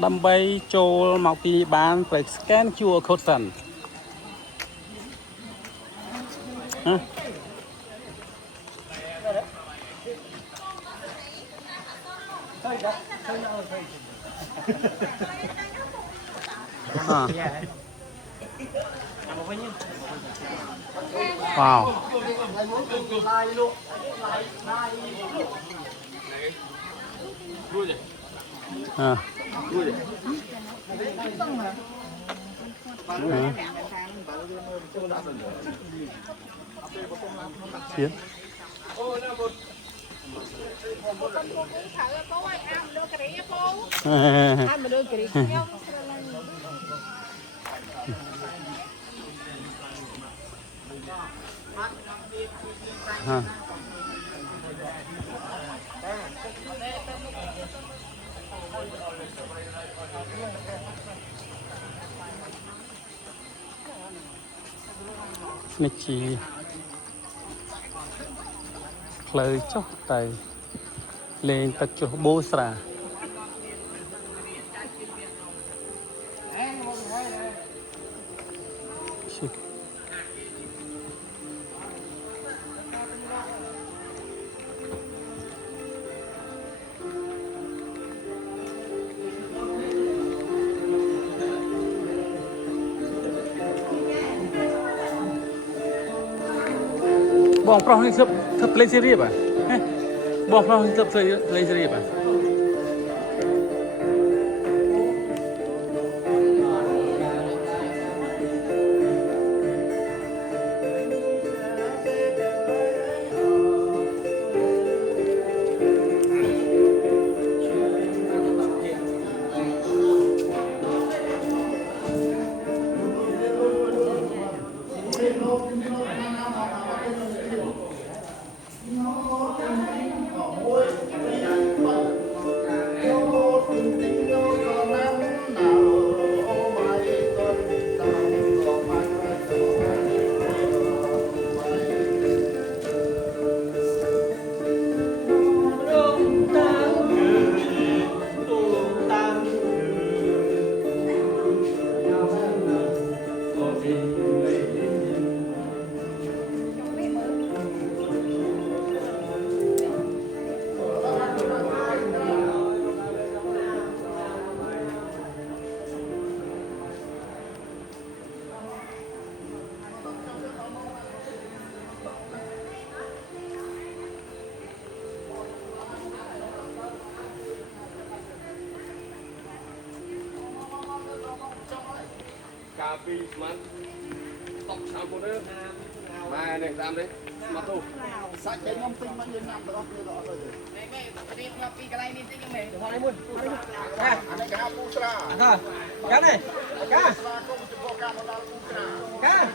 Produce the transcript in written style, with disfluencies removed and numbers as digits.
đâm bay trôi mọc đi bán phải scan QR code sẵn wow chiến này chỉ lời chót tay lên tập cho bố sra bong prong ni sep play series apa? Bong prong ni sep play series apa? cà phê mà tóc sao cô đấy mà này làm đấy mà tu sạch cái nhom tinh mà như năm đó rồi mày đi cà phê cái này đi tinh mày hoa này muôn anh này cá pu sra cá này cá